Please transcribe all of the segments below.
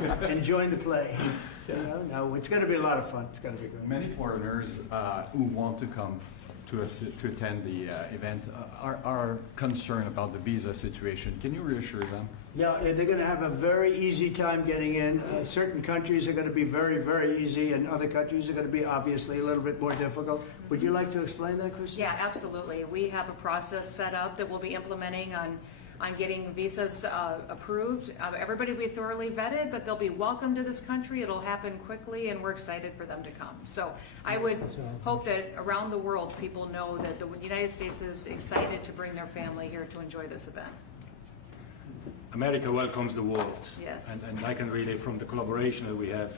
and join the play. You know, no, it's going to be a lot of fun. It's going to be good. Many foreigners who want to come to attend the event are concerned about the visa situation. Can you reassure them? Yeah, they're going to have a very easy time getting in. Certain countries are going to be very, very easy, and other countries are going to be obviously a little bit more difficult. Would you like to explain that, Chris? Yeah, absolutely. We have a process set up that we'll be implementing on getting visas approved. Everybody will be thoroughly vetted, but they'll be welcome to this country. It'll happen quickly, and we're excited for them to come. So I would hope that around the world people know that the United States is excited to bring their family here to enjoy this event. America welcomes the world. Yes. And I can really, from the collaboration that we have,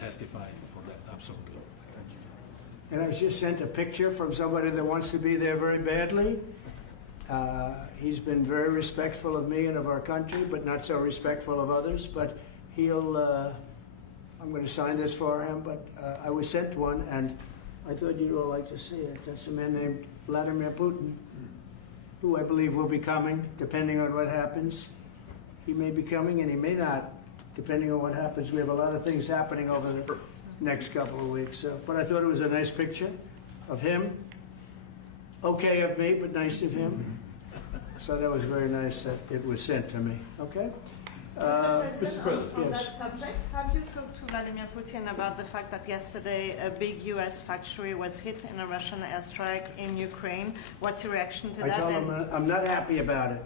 testify for that, absolutely. Thank you. And I was just sent a picture from somebody that wants to be there very badly. He's been very respectful of me and of our country, but not so respectful of others. But he'll, I'm going to sign this for him, but I was sent one, and I thought you'd all like to see it. That's a man named Vladimir Putin, who I believe will be coming, depending on what happens. He may be coming, and he may not, depending on what happens. We have a lot of things happening over the next couple of weeks. But I thought it was a nice picture of him. Okay of me, but nice of him. So that was very nice that it was sent to me. Okay? Mr. President, on yes. that subject, have you talked to Vladimir Putin about the fact that yesterday a big U.S. factory was hit in a Russian airstrike in Ukraine? What's your reaction to I that? told him I'm not happy about it.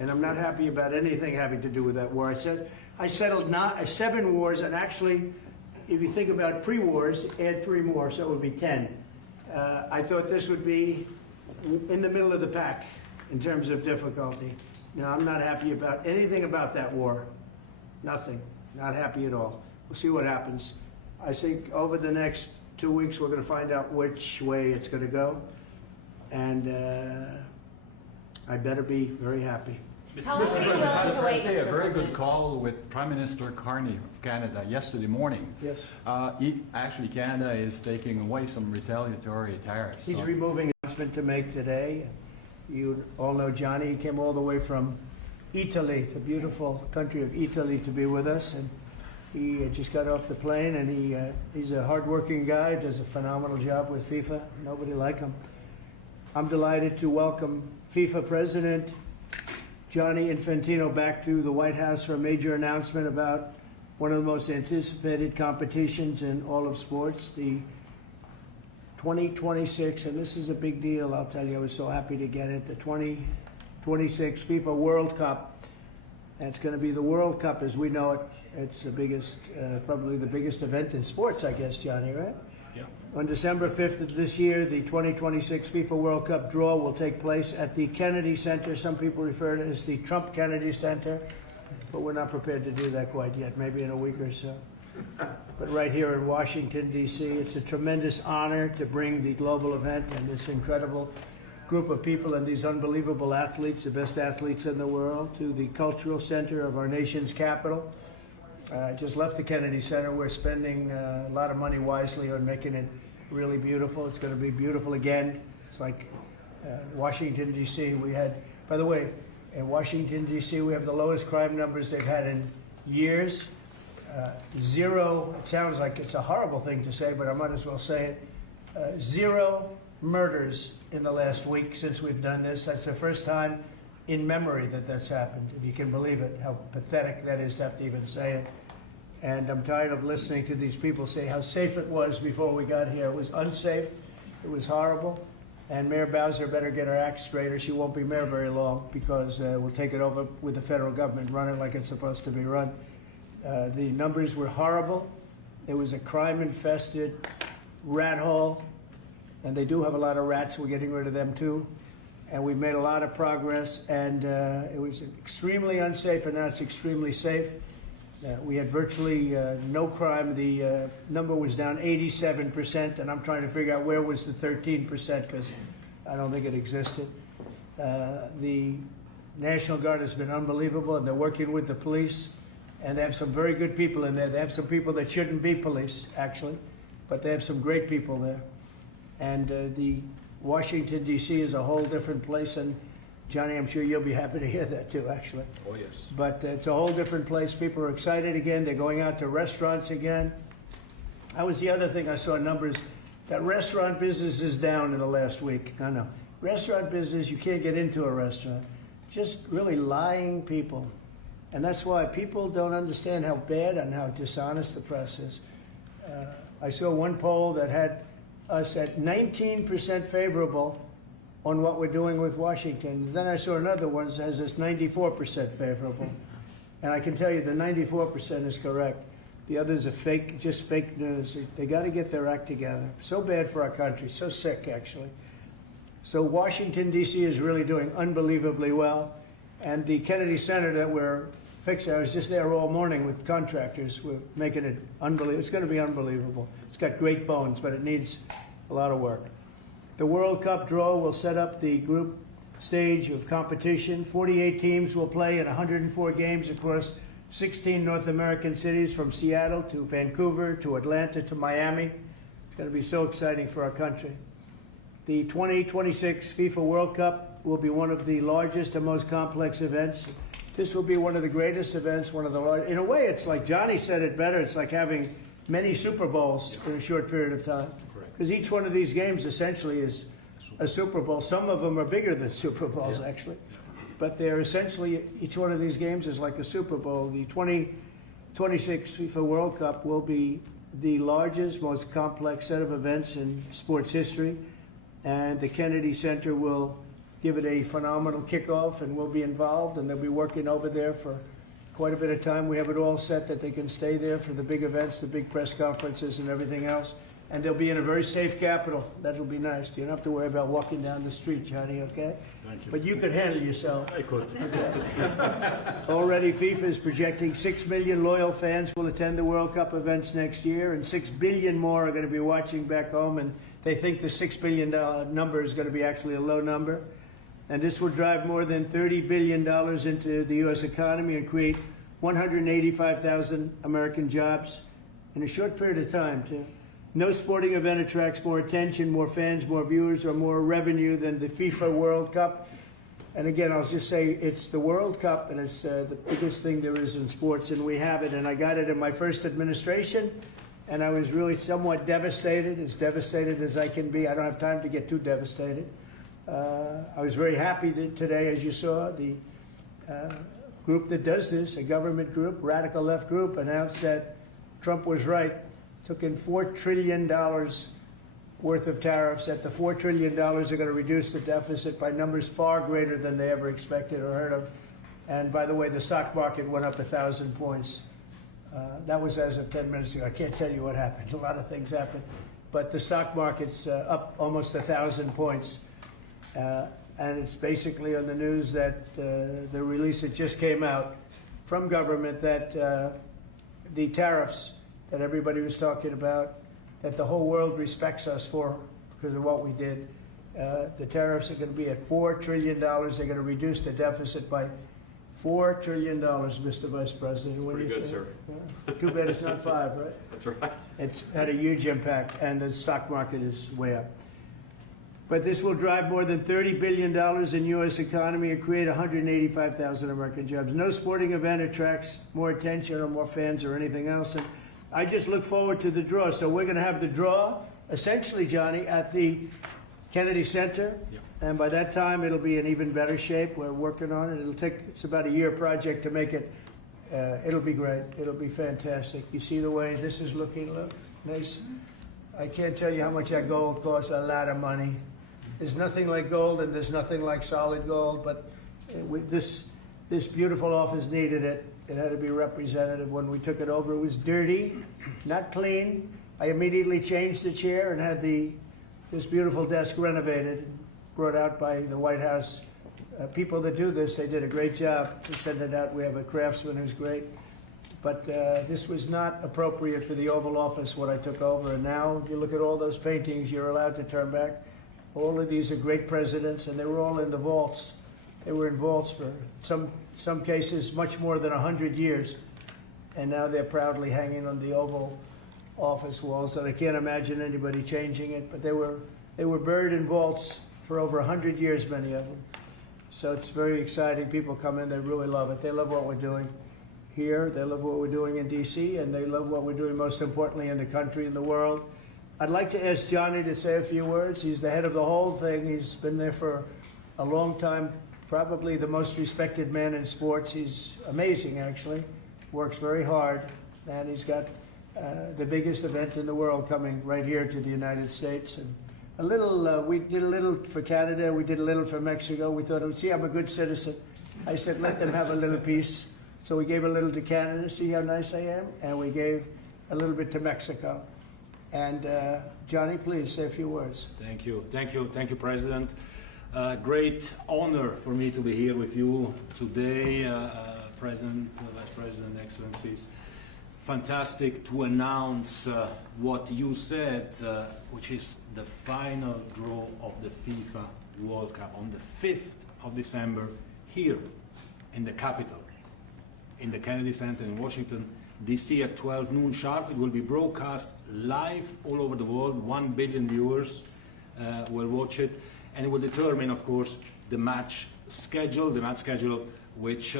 And I'm not happy about anything having to do with that war. I said I settled 7 wars, and actually, if you think about pre-wars, add 3 more, so it would be 10. I thought this would be in the middle of the pack in terms of difficulty. Now, I'm not happy about anything about that war. Nothing. Not happy at all. We'll see what happens. I think over the next 2 weeks, we're going to find out which way it's going to go. And I better be very happy. How long are you willing to wait, I had a Mr. very good President? call with Prime Minister Carney of Canada yesterday morning. Yes. Actually, Canada is taking away some retaliatory tariffs. He's so- removing an announcement to make today. You all know Johnny. He came all the way from Italy, the beautiful country of Italy, to be with us. And he just got off the plane, and he's a hardworking guy, does a phenomenal job with FIFA. Nobody like him. I'm delighted to welcome FIFA President Gianni Infantino back to the White House for a major announcement about one of the most anticipated competitions in all of sports, the 2026, and this is a big deal, I'll tell you, I was so happy to get it, the 2026 FIFA World Cup. And it's going to be the World Cup as we know it. It's the biggest, probably the biggest event in sports, I guess, Johnny, right? Yeah. On December 5th of this year, the 2026 FIFA World Cup draw will take place at the Kennedy Center. Some people refer to it as the Trump Kennedy Center, but we're not prepared to do that quite yet, maybe in a week or so. But right here in Washington, D.C., it's a tremendous honor to bring the global event and this incredible group of people and these unbelievable athletes, the best athletes in the world, to the cultural center of our nation's capital. I just left the Kennedy Center. We're spending a lot of money wisely on making it really beautiful. It's going to be beautiful again. It's like Washington, D.C. We had, by the way, in Washington, D.C., we have the lowest crime numbers they've had in years. 0, it sounds like it's a horrible thing to say, but I might as well say it. 0 murders in the last week since we've done this. That's the first time in memory that that's happened, if you can believe it, how pathetic that is to have to even say it. And I'm tired of listening to these people say how safe it was before we got here. It was unsafe, it was horrible, and Mayor Bowser better get her act straight or she won't be mayor very long, because we'll take it over with the federal government, run it like it's supposed to be run. The numbers were horrible. It was a crime-infested rat hole, and they do have a lot of rats. We're getting rid of them too. And we've made a lot of progress, and it was extremely unsafe, and now it's extremely safe. We had virtually no crime. The number was down 87%, and I'm trying to figure out where was the 13%, because I don't think it existed. The National Guard has been unbelievable, and they're working with the police, and they have some very good people in there. They have some people that shouldn't be police, actually, but they have some great people there. And the Washington, D.C. is a whole different place, and Johnny, I'm sure you'll be happy to hear that too, actually. Oh, yes. But it's a whole different place. People are excited again. They're going out to restaurants again. That was the other thing I saw numbers. That restaurant business is down in the last week. I know. Restaurant business, you can't get into a restaurant. Just really lying people. And that's why people don't understand how bad and how dishonest the press is. I saw one poll that had us at 19% favorable on what we're doing with Washington. Then I saw another one that has us 94% favorable. And I can tell you the 94% is correct. The others are fake, just fake news. They got to get their act together. So bad for our country, so sick actually. So Washington, D.C. is really doing unbelievably well. And the Kennedy Center that we're fixing, I was just there all morning with contractors. We're making it unbelievable. It's going to be unbelievable. It's got great bones, but it needs a lot of work. The World Cup draw will set up the group stage of competition. 48 teams will play in 104 games across 16 North American cities, from Seattle to Vancouver to Atlanta to Miami. It's going to be so exciting for our country. The 2026 FIFA World Cup will be one of the largest and most complex events. This will be one of the greatest events, one of the largest. In a way, it's like Johnny said it better. It's like having many Super Bowls in a short period of time. Because each one of these games essentially is a Super Bowl. Some of them are bigger than Super Bowls, actually. But they're essentially, each one of these games is like a Super Bowl. The 2026 FIFA World Cup will be the largest, most complex set of events in sports history. And the Kennedy Center will give it a phenomenal kickoff, and we'll be involved, and they'll be working over there for quite a bit of time. We have it all set that they can stay there for the big events, the big press conferences and everything else. And they'll be in a very safe capital. That'll be nice. You don't have to worry about walking down the street, Johnny, okay? Thank you. But you could handle yourself. I could. Already, FIFA is projecting 6 million loyal fans will attend the World Cup events next year, and 6 billion more are going to be watching back home, and they think the $6 billion number is going to be actually a low number. And this will drive more than $30 billion into the U.S. economy and create 185,000 American jobs in a short period of time, too. No sporting event attracts more attention, more fans, more viewers, or more revenue than the FIFA World Cup. And again, I'll just say it's the World Cup, and it's the biggest thing there is in sports, and we have it. And I got it in my first administration, and I was really somewhat devastated, as devastated as I can be. I don't have time to get too devastated. I was very happy that today, as you saw, the group that does this, a government group, radical left group, announced that Trump was right. Took in $4 trillion worth of tariffs. That the $4 trillion are going to reduce the deficit by numbers far greater than they ever expected or heard of. And by the way, the stock market went up 1,000 points. That was as of 10 minutes ago. I can't tell you what happened. A lot of things happened. But the stock market's up almost 1,000 points. And it's basically on the news that the release that just came out from government that the tariffs that everybody was talking about, that the whole world respects us for because of what we did. The tariffs are going to be at $4 trillion. They're going to reduce the deficit by $4 trillion, Mr. Vice President. What do you Pretty good, think? sir. Too bad it's not 5, right? That's right. It's had a huge impact, and the stock market is way up. But this will drive more than $30 billion in U.S. economy and create 185,000 American jobs. No sporting event attracts more attention or more fans or anything else. And I just look forward to the draw. So we're going to have the draw, essentially, Johnny, at the Kennedy Center. Yep. And by that time, it'll be in even better shape. We're working on it. It's about a year project to make it. It'll be great. It'll be fantastic. You see the way this is looking? Look, nice. I can't tell you how much that gold costs. A lot of money. There's nothing like gold, and there's nothing like solid gold. But this beautiful office needed it. It had to be representative. When we took it over, it was dirty, not clean. I immediately changed the chair and had this beautiful desk renovated, brought out by the White House. People that do this, they did a great job to send it out. We have a craftsman who's great. But this was not appropriate for the Oval Office, what I took over. And now, if you look at all those paintings, you're allowed to turn back. All of these are great presidents, and they were all in the vaults. They were in vaults for some cases much more than 100 years. And now they're proudly hanging on the Oval Office walls, and I can't imagine anybody changing it. But they were buried in vaults for over 100 years, many of them. So it's very exciting. People come in, they really love it. They love what we're doing here. They love what we're doing in D.C., and they love what we're doing, most importantly, in the country and the world. I'd like to ask Johnny to say a few words. He's the head of the whole thing. He's been there for a long time, probably the most respected man in sports. He's amazing, actually. Works very hard, and he's got the biggest event in the world coming right here to the United States. And a little, we did a little for Canada, we did a little for Mexico. We thought, see, I'm a good citizen. I said, let them have a little piece. So we gave a little to Canada, see how nice I am? And we gave a little bit to Mexico. And Johnny, please say a few words. Thank you, President. Great honor for me to be here with you today, President, Vice President, Excellencies. Fantastic to announce what you said, which is the final draw of the FIFA World Cup on the 5th of December here in the capital, in the Kennedy Center in Washington, D.C. at 12 noon sharp. It will be broadcast live all over the world. 1 billion viewers will watch it, and it will determine, of course, the match schedule, which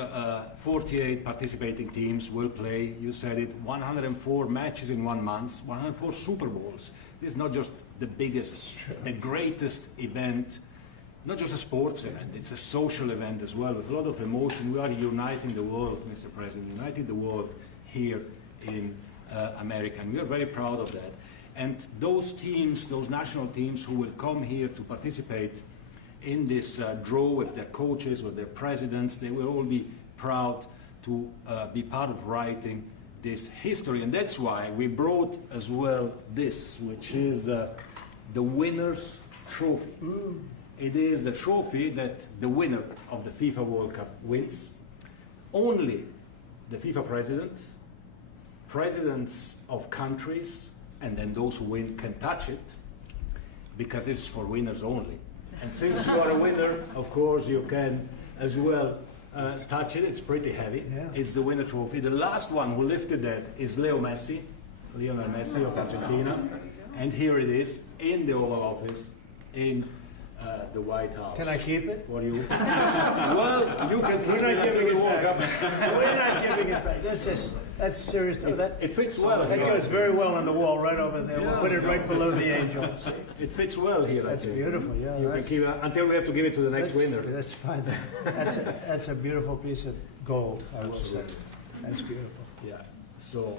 48 participating teams will play. You said it, 104 matches in 1 month, 104 Super Bowls. This is not just the biggest, the greatest event, not just a sports event, it's a social event as well, with a lot of emotion. We are uniting the world, Mr. President, uniting the world here in America, and we are very proud of that. And those teams, those national teams who will come here to participate in this draw with their coaches, with their presidents, they will all be proud to be part of writing this history. And that's why we brought as well this, which is the winner's trophy. It is the trophy that the winner of the FIFA World Cup wins. Only the FIFA president, presidents of countries, and then those who win can touch it, because it's for winners only. And since you are a winner, of course, you can as well touch it. It's pretty heavy. Yeah. It's the winner trophy. The last one who lifted that is Lionel Messi of Argentina. And here it is in the Oval Office in the White House. Can I keep it? For you. Well, you can keep We're not it. giving it World back. Cup. We're not giving it back. That's serious. Oh, It fits well. that here. goes very well on the wall right over there. We'll put it right below the angels. It fits well here. I That's think. beautiful, yeah. You can that's- keep it until we have to give it to the next winner. That's fine. That's a beautiful piece of gold, I will say. That's beautiful. Yeah. So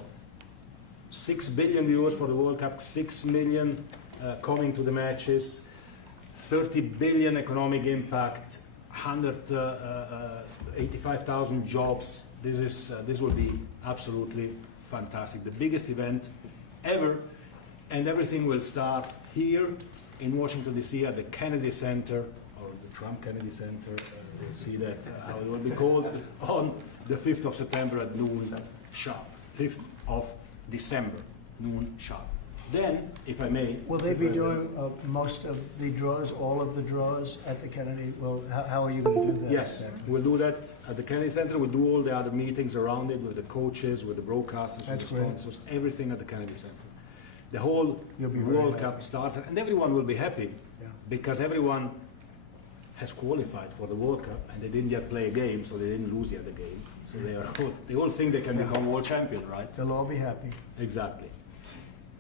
6 billion viewers for the World Cup, 6 million coming to the matches, 30 billion economic impact, 185,000 jobs. This will be absolutely fantastic. The biggest event ever, and everything will start here in Washington, D.C. at the Kennedy Center, or the Trump Kennedy Center. You'll see that, how it will be called, on the 5th of September at noon sharp. 5th of December, noon sharp. Then, if I may... Will they be doing most of the draws, all of the draws at the Kennedy? Well, how are you going to do that? Yes, we'll do that at the Kennedy Center. We'll do all the other meetings around it with the coaches, with the broadcasters, That's with the great. sponsors, everything at the Kennedy Center. The whole You'll be very World happy. Cup starts, and everyone will be happy Yeah. because everyone has qualified for the World Cup, and they didn't yet play a game, so they didn't lose yet the game. So they all think they can become world champion, right? They'll all be happy. Exactly.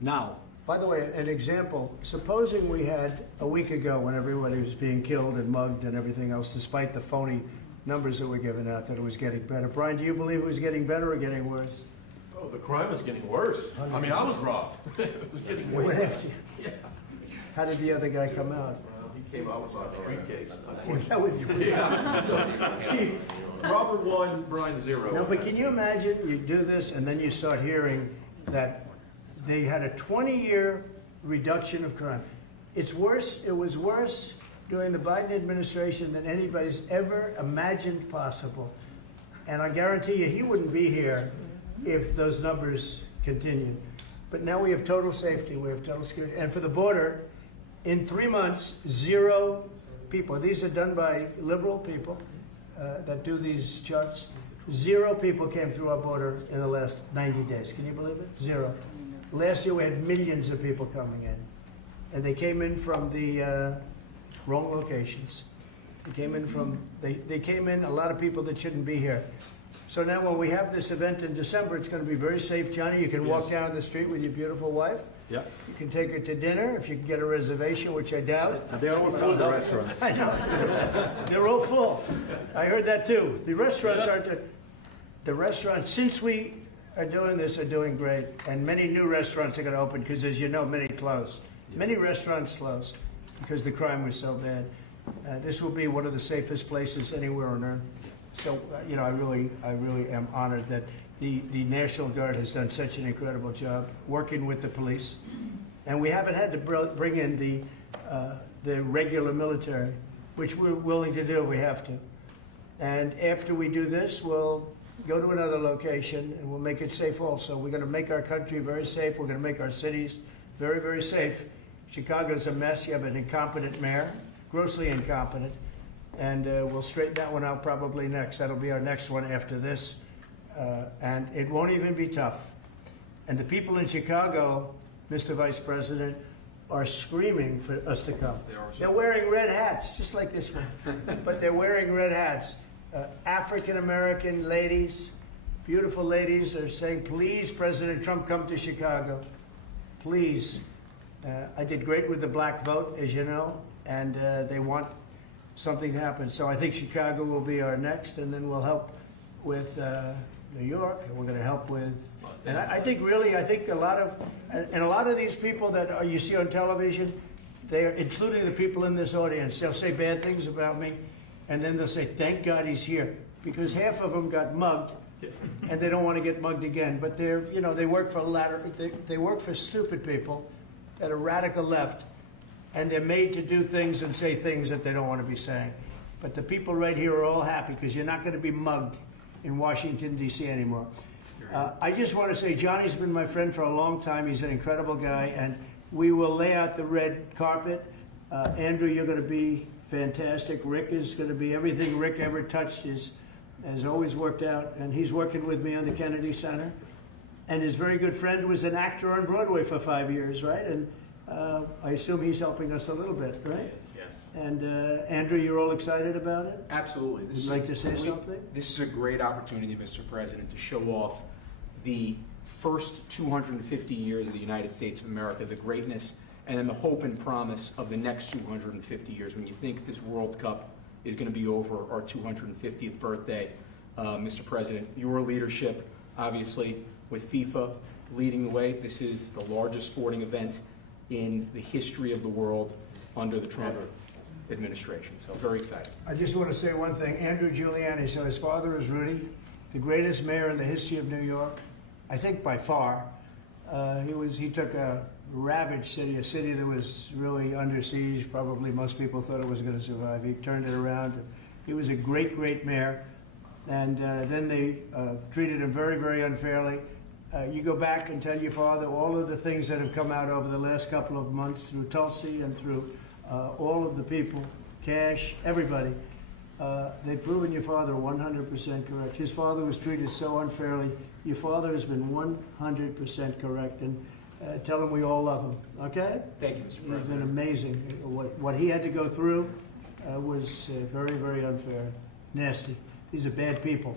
Now, By the way, an example, supposing we had a week ago when everybody was being killed and mugged and everything else, despite the phony numbers that were given out, that it was getting better. Brian, do you believe it was getting better or getting worse? Oh, the crime was getting worse. I mean, I was robbed. It was getting What worse. after? How did the other guy come out? He came out with a briefcase. Yeah, with your- Yeah. So, Robert 1, Brian 0. No, but can you imagine, you do this and then you start hearing that they had a 20-year reduction of crime. It's worse, it was worse during the Biden administration than anybody's ever imagined possible. And I guarantee you, he wouldn't be here if those numbers continued. But now we have total safety, we have total security. And for the border, in 3 months, 0 people. These are done by liberal people that do these charts. 0 people came through our border in the last 90 days. Can you believe it? 0. Last year we had millions of people coming in. And they came in from the wrong locations. They came in they came in, a lot of people that shouldn't be here. So now when we have this event in December, it's going to be very safe. Johnny, you can walk down the street with your beautiful wife. Yeah. You can take her to dinner if you can get a reservation, which I doubt. They're all full, the restaurants. I know. They're all full. I heard that too. The restaurants the restaurants, since we are doing this, are doing great. And many new restaurants are going to open because, as you know, many closed. Many restaurants closed because the crime was so bad. This will be one of the safest places anywhere on earth. So, you know, I really am honored that the National Guard has done such an incredible job working with the police. And we haven't had to bring in the regular military, which we're willing to do if we have to. And after we do this, we'll go to another location and we'll make it safe also. We're going to make our country very safe. We're going to make our cities very, very safe. Chicago's a mess. You have an incompetent mayor, grossly incompetent. And we'll straighten that one out probably next. That'll be our next one after this. And it won't even be tough. And the people in Chicago, Mr. Vice President, are screaming for us to come. They're wearing red hats, just like this one. But they're wearing red hats. African-American ladies, beautiful ladies, are saying, please, President Trump, come to Chicago. Please. I did great with the black vote, as you know, and they want something to happen. So I think Chicago will be our next, and then we'll help with New York, and we're going to help with, and I think a lot of these people that you see on television, they're, including the people in this audience, they'll say bad things about me, and then they'll say, thank God he's here, because half of them got mugged, and they don't want to get mugged again. But they're, you know, they work for stupid people that are radical left, and they're made to do things and say things that they don't want to be saying. But the people right here are all happy because you're not going to be mugged in Washington, D.C. anymore. I just want to say Johnny's been my friend for a long time. He's an incredible guy, and we will lay out the red carpet. Andrew, you're going to be fantastic. Rick is going to be everything Rick ever touched has always worked out, and he's working with me on the Kennedy Center. And his very good friend was an actor on Broadway for 5 years, right? And I assume he's helping us a little bit, right? Yes. And Andrew, you're all excited about it? Absolutely. Would you like to say something? This is a great opportunity, Mr. President, to show off the first 250 years of the United States of America, the greatness, and then the hope and promise of the next 250 years. When you think this World Cup is going to be over our 250th birthday, Mr. President, your leadership, obviously, with FIFA leading the way, this is the largest sporting event in the history of the world under the Trump administration. So very excited. I just want to say one thing. Andrew Giuliani, so his father is Rudy, the greatest mayor in the history of New York, I think by far. He took a ravaged city, a city that was really under siege. Probably most people thought it was going to survive. He turned it around. He was a great, great mayor. And then they treated him very, very unfairly. You go back and tell your father all of the things that have come out over the last couple of months through Tulsi and through all of the people, Cash, everybody. They've proven your father 100% correct. His father was treated so unfairly. Your father has been 100% correct. And tell him we all love him, okay? Thank you, Mr. President. He's been amazing. What he had to go through was very, very unfair, nasty. These are bad people.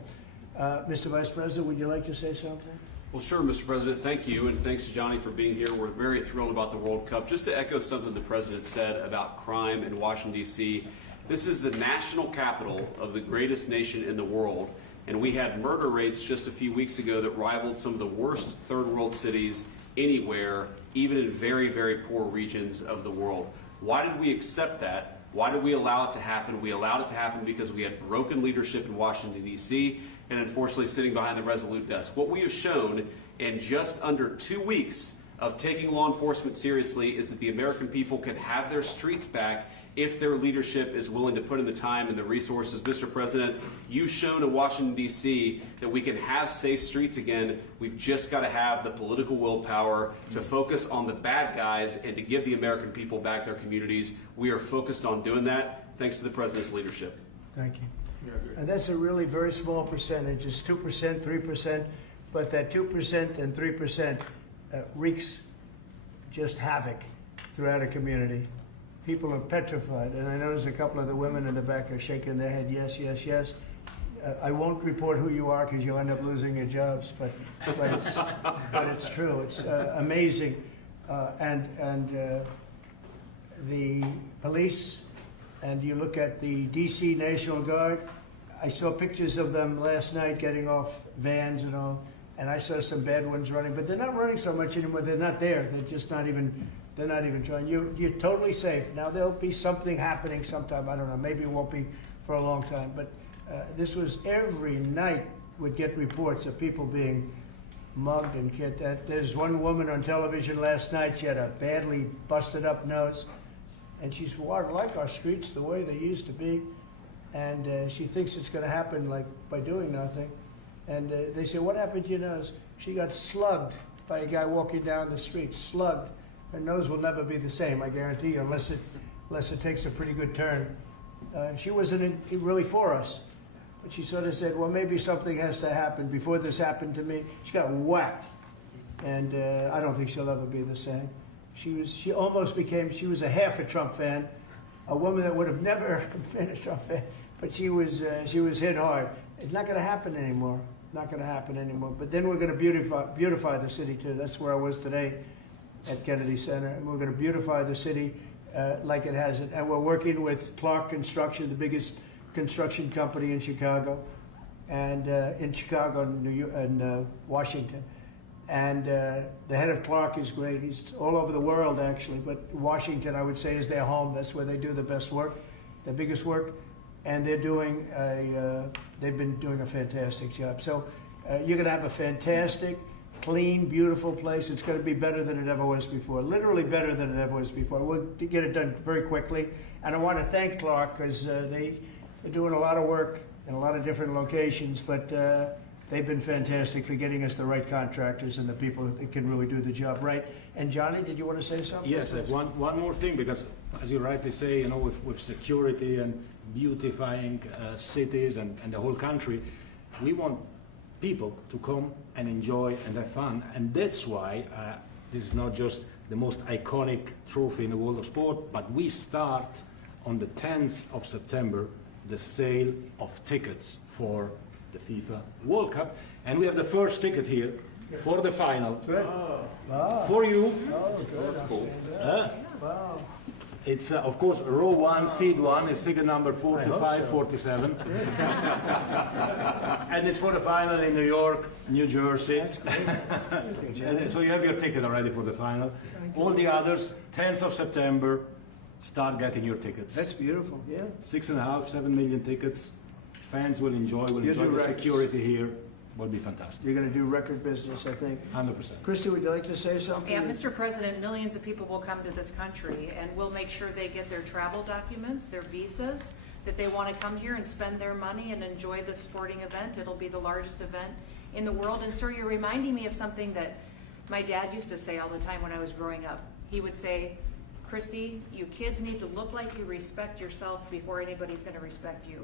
Mr. Vice President, would you like to say something? Well, sure, Mr. President. Thank you, and thanks to Johnny for being here. We're very thrilled about the World Cup. Just to echo something the President said about crime in Washington, D.C., this is the national capital of the greatest nation in the world, and we had murder rates just a few weeks ago that rivaled some of the worst third world cities anywhere, even in very, very poor regions of the world. Why did we accept that? Why did we allow it to happen? We allowed it to happen because we had broken leadership in Washington, D.C., and unfortunately sitting behind the Resolute desk. What we have shown in just under 2 weeks of taking law enforcement seriously is that the American people can have their streets back if their leadership is willing to put in the time and the resources. Mr. President, you've shown in Washington, D.C. that we can have safe streets again. We've just got to have the political willpower to focus on the bad guys and to give the American people back their communities. We are focused on doing that thanks to the President's leadership. Thank you. And that's a really very small percentage. It's 2%, 3%, but that 2% and 3% wreaks just havoc throughout a community. people are petrified. And I notice a couple of the women in the back are shaking their head, yes, yes, yes. I won't report who you are because you'll end up losing your jobs, but it's true. It's amazing. The police, and you look at the DC National Guard, I saw pictures of them last night getting off vans and all, and I saw some bad ones running, but they're not running so much anymore. They're not there. They're just not even trying. You're totally safe. Now there'll be something happening sometime. I don't know. Maybe it won't be for a long time, but this was every night would get reports of people being mugged and kidnapped. There's one woman on television last night. She had a badly busted up nose, and she's well, I like our streets the way they used to be, and she thinks it's going to happen like by doing nothing. And they say, what happened to your nose? She got slugged by a guy walking down the street. Slugged. Her nose will never be the same, I guarantee you, unless it takes a pretty good turn. She wasn't really for us. But she sort of said, well, maybe something has to happen. Before this happened to me, she got whacked. And I don't think she'll ever be the same. She almost became, she was a half a Trump fan, a woman that would have never been a Trump fan, but she was hit hard. It's not going to happen anymore. Not going to happen anymore. But then we're going to beautify the city, too. That's where I was today at Kennedy Center. And we're going to beautify the city like it has it. And we're working with Clark Construction, the biggest construction company in Chicago, and New York, and Washington. And the head of Clark is great. He's all over the world, actually, but Washington, I would say, is their home. That's where they do the best work, the biggest work, and they've been doing a fantastic job. So you're going to have a fantastic, clean, beautiful place. It's going to be better than it ever was before, literally better than it ever was before. We'll get it done very quickly, and I want to thank Clark because they're doing a lot of work in a lot of different locations, but they've been fantastic for getting us the right contractors and the people that can really do the job right. And Johnny, did you want to say something? Yes, one more thing, because as you rightly say, you know, with security and beautifying cities and the whole country, we want people to come and enjoy and have fun, and that's why this is not just the most iconic trophy in the world of sport, but we start on the 10th of September the sale of tickets for the FIFA World Cup, and we have the first ticket here for the final. Good. Wow. For you. Oh, good. That's cool. Wow. It's of course row 1, seat 1. It's ticket number 45, so. 47, and it's for the final in New York, New Jersey. And so you have your ticket already for the final. All the others, 10th of September. Start getting your tickets. That's beautiful. Yeah. 6.5, 7 million tickets. Fans will enjoy. Will You enjoy do the records. security here. Will be fantastic. You're going to do record business, I think. 100%. Christy, would you like to say something? Yeah, Mr. President, millions of people will come to this country, and we'll make sure they get their travel documents, their visas, that they want to come here and spend their money and enjoy this sporting event. It'll be the largest event in the world. And sir, you're reminding me of something that my dad used to say all the time when I was growing up. He would say, Christy, you kids need to look like you respect yourself before anybody's going to respect you.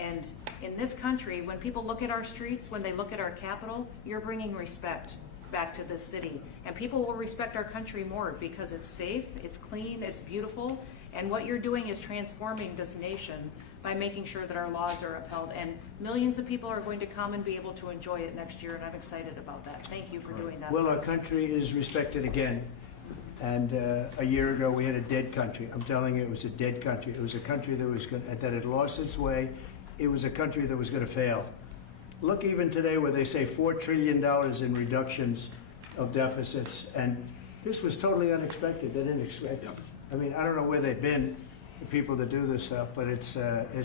And in this country, when people look at our streets, when they look at our capital, you're bringing respect back to this city. And people will respect our country more because it's safe, it's clean, it's beautiful. And what you're doing is transforming this nation by making sure that our laws are upheld. And millions of people are going to come and be able to enjoy it next year, and I'm excited about that. Thank you for doing that. Well, our country is respected again. And a year ago, we had a dead country. I'm telling you, it was a dead country. It was a country that had lost its way. It was a country that was going to fail. Look, even today, where they say $4 trillion in reductions of deficits, and this was totally unexpected. They didn't expect it. I mean, I don't know where they've been, the people that do this stuff, but it's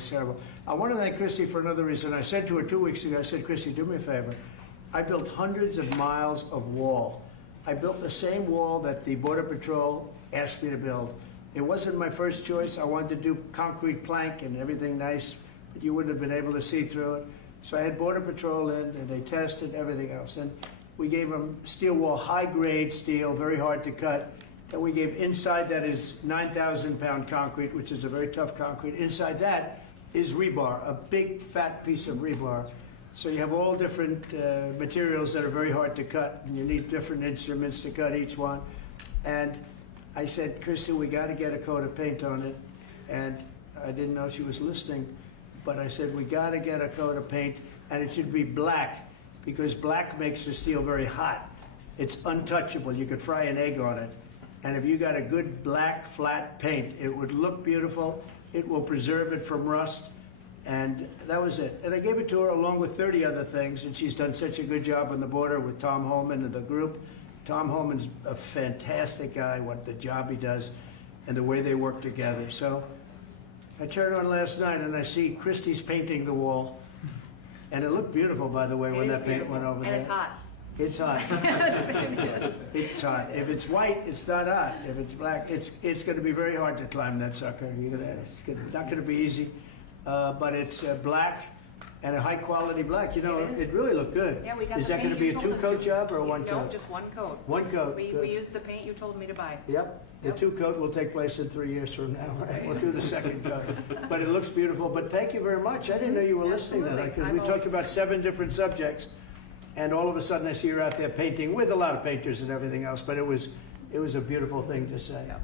terrible. I want to thank Christy for another reason. I said to her 2 weeks ago, I said, Christy, do me a favor. I built hundreds of miles of wall. I built the same wall that the Border Patrol asked me to build. It wasn't my first choice. I wanted to do concrete plank and everything nice, but you wouldn't have been able to see through it. So I had Border Patrol in, and they tested everything else. And we gave them steel wall, high-grade steel, very hard to cut. And we gave inside that is 9,000-pound concrete, which is a very tough concrete. Inside that is rebar, a big, fat piece of rebar. So you have all different materials that are very hard to cut, and you need different instruments to cut each one. And I said, Krista, we got to get a coat of paint on it. And I didn't know she was listening, but I said, we got to get a coat of paint, and it should be black, because black makes the steel very hot. It's untouchable. You could fry an egg on it. And if you got a good black, flat paint, it would look beautiful. It will preserve it from rust. And that was it. And I gave it to her along with 30 other things, and she's done such a good job on the border with Tom Holman and the group. Tom Holman's a fantastic guy, what the job he does, and the way they work together. So I turned on last night, and I see Christie's painting the wall. And it looked beautiful, by the way, when that paint went over there. And it's hot. It's hot. Yes, it is. It's hot. If it's white, it's not hot. If it's black, it's going to be very hard to climb that sucker. It's not going to be easy. But it's black and a high quality black. You know, It is. it really looked good. Yeah, we got Is the that going paint to be you a told us two-coat to. job or a No, one-coat? just one coat. One coat. We Good. used the paint you told me to buy. Yep. The Yep. two-coat will take place in 3 years from now. Right. We'll do the second coat. But it looks beautiful. But thank you very much. I didn't know you were listening to that, Absolutely. because we I'm talked always- about 7 different subjects, and all of a sudden I see her out there painting with a lot of painters and everything else. But it was a beautiful thing to say. Yep.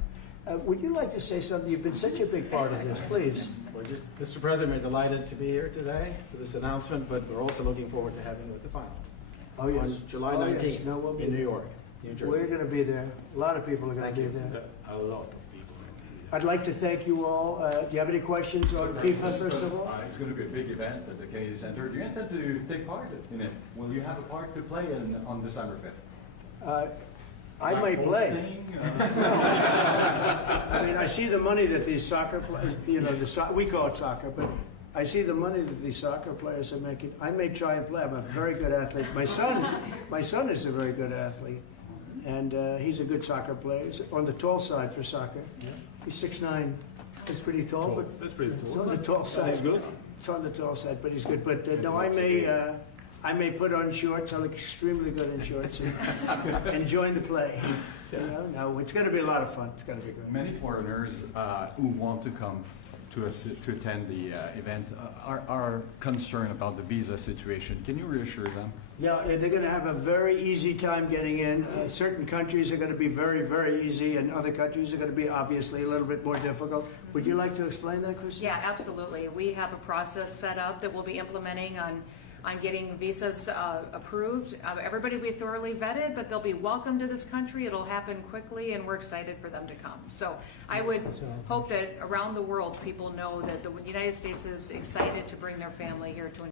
Would you like to say something? You've been such a big part of this, please. We're just, Mr. President, we're delighted to be here today for this announcement, but we're also looking forward to having you at the final. Oh, yes. On July Oh, yes. 19th No, we'll be in New there. York, New Jersey. We're going to be there. A lot of people are going Thank to be you. there. A lot of people. I'd like to thank you all. Do you have any questions on FIFA, first of all? It's going to be a big event at the Kennedy Center. Do you intend to take part in it? Will you have a part to play on December 5th? I might play. I mean, I see the money that these soccer players, you know, we call it soccer, but I see the money that these soccer players are making. I may try and play. I'm a very good athlete. My son is a very good athlete, and he's a good soccer player. He's on the tall side for soccer. He's 6'9". That's pretty tall, but That's pretty it's cool. on the tall side. That's good. It's on the tall side, but he's good. But no, I may put on shorts. I look extremely good in shorts and join the play. You know, no, it's going to be a lot of fun. It's going to be good. Many foreigners who want to come to attend the event are concerned about the visa situation. Can you reassure them? Yeah, they're going to have a very easy time getting in. Certain countries are going to be very, very easy, and other countries are going to be obviously a little bit more difficult. Would you like to explain that, Chris? Yeah, absolutely. We have a process set up that we'll be implementing on getting visas approved. Everybody will be thoroughly vetted, but they'll be welcome to this country. It'll happen quickly, and we're excited for them to come. So I would hope that around the world, people know that the United States is excited to bring their family here to